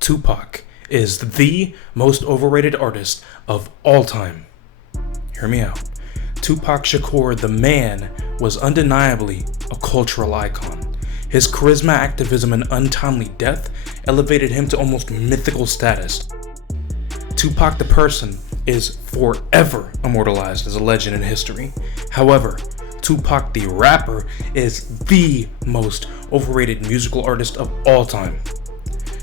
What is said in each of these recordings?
Tupac is the most overrated artist of all time. Hear me out. Tupac Shakur, the man, was undeniably a cultural icon. His charisma, activism, and untimely death elevated him to almost mythical status. Tupac the person is forever immortalized as a legend in history. However, Tupac the rapper is the most overrated musical artist of all time.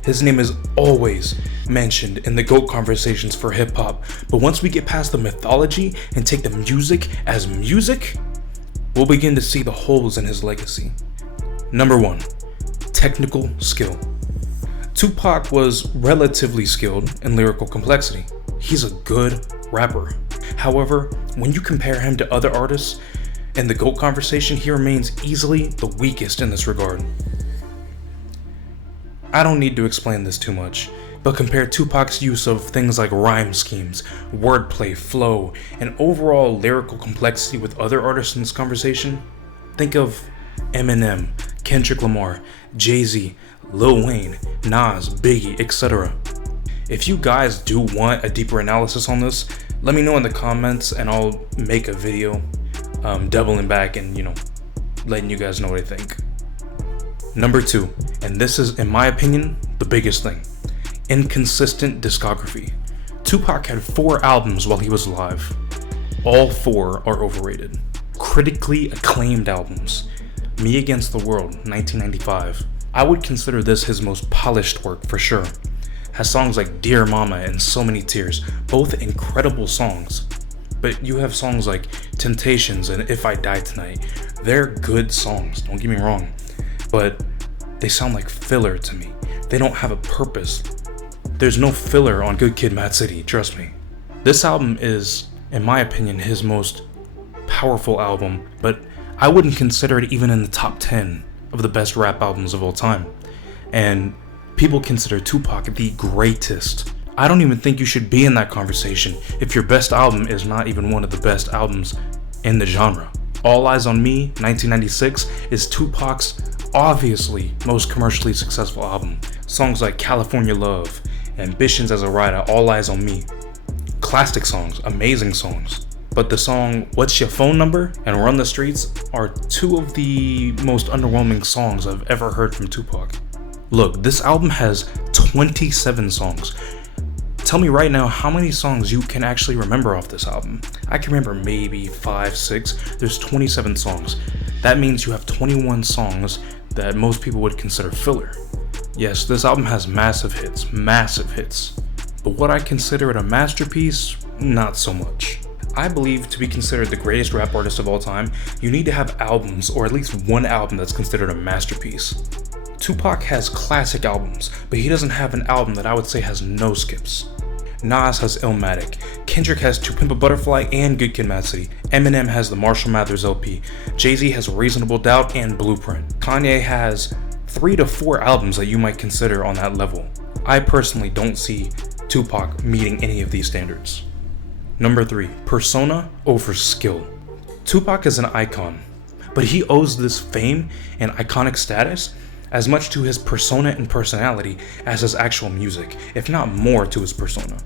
His name is always mentioned in the GOAT conversations for hip hop, but once we get past the mythology and take the music as music, we'll begin to see the holes in his legacy. Number 1, technical skill. Tupac was relatively skilled in lyrical complexity. He's a good rapper. However, when you compare him to other artists in the GOAT conversation, he remains easily the weakest in this regard. I don't need to explain this too much, but compare Tupac's use of things like rhyme schemes, wordplay, flow, and overall lyrical complexity with other artists in this conversation. Think of Eminem, Kendrick Lamar, Jay-Z, Lil Wayne, Nas, Biggie, etc. If you guys do want a deeper analysis on this, let me know in the comments and I'll make a video doubling back and letting you guys know what I think. Number 2, and this is in my opinion the biggest thing, inconsistent discography. Tupac had 4 albums while he was alive. All 4 are overrated. Critically acclaimed albums. Me Against the World, 1995. I would consider this his most polished work for sure. Has songs like Dear Mama and So Many Tears, both incredible songs. But you have songs like Temptations and If I Die Tonight. They're good songs, don't get me wrong, but they sound like filler to me. They don't have a purpose. There's no filler on Good Kid, Mad City, trust me. This album is, in my opinion, his most powerful album, but I wouldn't consider it even in the top 10 of the best rap albums of all time. And people consider Tupac the greatest. I don't even think you should be in that conversation if your best album is not even one of the best albums in the genre. All Eyes on Me, 1996, is Tupac's obviously most commercially successful album. Songs like California Love, Ambitions as a Rider, All Eyes on Me. Classic songs, amazing songs. But the song What's Your Phone Number and Run the Streets are 2 of the most underwhelming songs I've ever heard from Tupac. Look, this album has 27 songs. Tell me right now how many songs you can actually remember off this album. I can remember maybe 5, 6. There's 27 songs. That means you have 21 songs that most people would consider filler. Yes, this album has massive hits. But would I consider it a masterpiece? Not so much. I believe to be considered the greatest rap artist of all time, you need to have albums, or at least one album that's considered a masterpiece. Tupac has classic albums, but he doesn't have an album that I would say has no skips. Nas has Illmatic, Kendrick has To Pimp a Butterfly and Good Kid, Mad City, Eminem has the Marshall Mathers LP, Jay-Z has Reasonable Doubt and Blueprint, Kanye has 3 to 4 albums that you might consider on that level. I personally don't see Tupac meeting any of these standards. Number 3, persona over skill. Tupac is an icon, but he owes this fame and iconic status as much to his persona and personality as his actual music, if not more to his persona.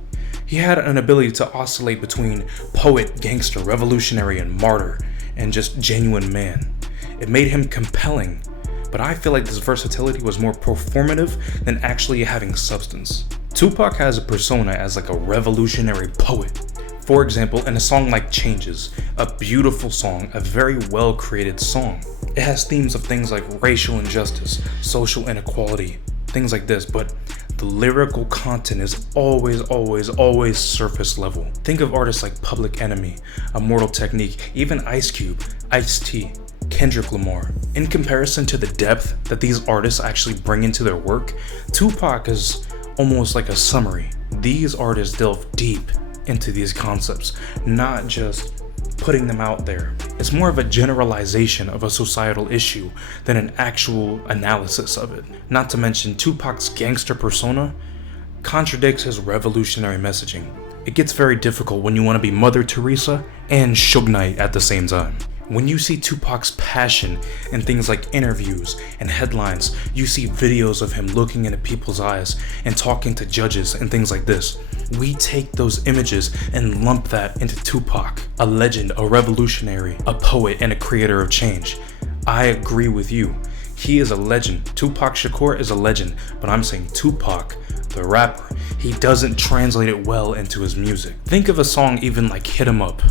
He had an ability to oscillate between poet, gangster, revolutionary, and martyr, and just genuine man. It made him compelling, but I feel like this versatility was more performative than actually having substance. Tupac has a persona as like a revolutionary poet. For example, in a song like Changes, a beautiful song, a very well created song. It has themes of things like racial injustice, social inequality, things like this, but the lyrical content is always surface level. Think of artists like Public Enemy, Immortal Technique, even Ice Cube, Ice-T, Kendrick Lamar. In comparison to the depth that these artists actually bring into their work, Tupac is almost like a summary. These artists delve deep into these concepts, not just putting them out there. It's more of a generalization of a societal issue than an actual analysis of it. Not to mention, Tupac's gangster persona contradicts his revolutionary messaging. It gets very difficult when you want to be Mother Teresa and Suge Knight at the same time. When you see Tupac's passion in things like interviews and headlines, you see videos of him looking into people's eyes and talking to judges and things like this. We take those images and lump that into Tupac, a legend, a revolutionary, a poet, and a creator of change. I agree with you. He is a legend. Tupac Shakur is a legend, but I'm saying Tupac, the rapper, he doesn't translate it well into his music. Think of a song even like Hit 'Em Up.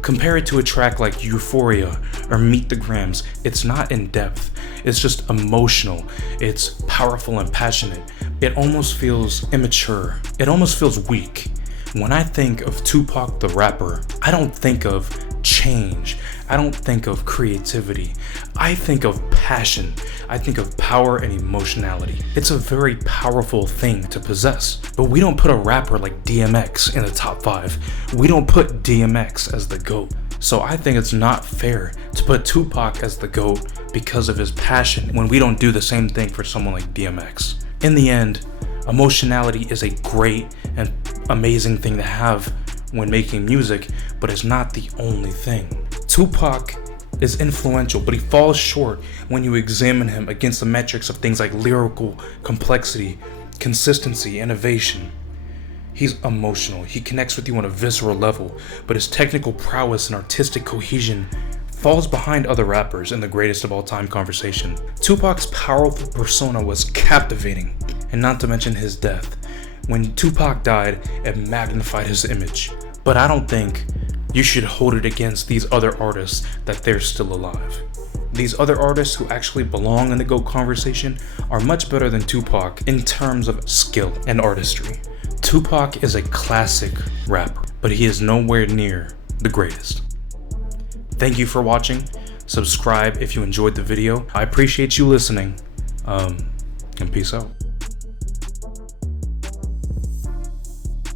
Compare it to a track like Euphoria or Meet the Grams. It's not in depth, it's just emotional, it's powerful and passionate. It almost feels immature, it almost feels weak. When I think of Tupac the rapper, I don't think of change, I don't think of creativity, I think of passion, I think of power and emotionality. It's a very powerful thing to possess, but we don't put a rapper like DMX in the top 5. We don't put DMX as the GOAT. So I think it's not fair to put Tupac as the GOAT because of his passion when we don't do the same thing for someone like DMX. In the end, emotionality is a great and amazing thing to have when making music, but it's not the only thing. Tupac is influential, but he falls short when you examine him against the metrics of things like lyrical complexity, consistency, innovation. He's emotional, he connects with you on a visceral level, but his technical prowess and artistic cohesion falls behind other rappers in the greatest of all time conversation. Tupac's powerful persona was captivating, and not to mention his death. When Tupac died, it magnified his image. But I don't think you should hold it against these other artists that they're still alive. These other artists who actually belong in the GOAT conversation are much better than Tupac in terms of skill and artistry. Tupac is a classic rapper, but he is nowhere near the greatest. Thank you for watching. Subscribe if you enjoyed the video. I appreciate you listening. And peace out.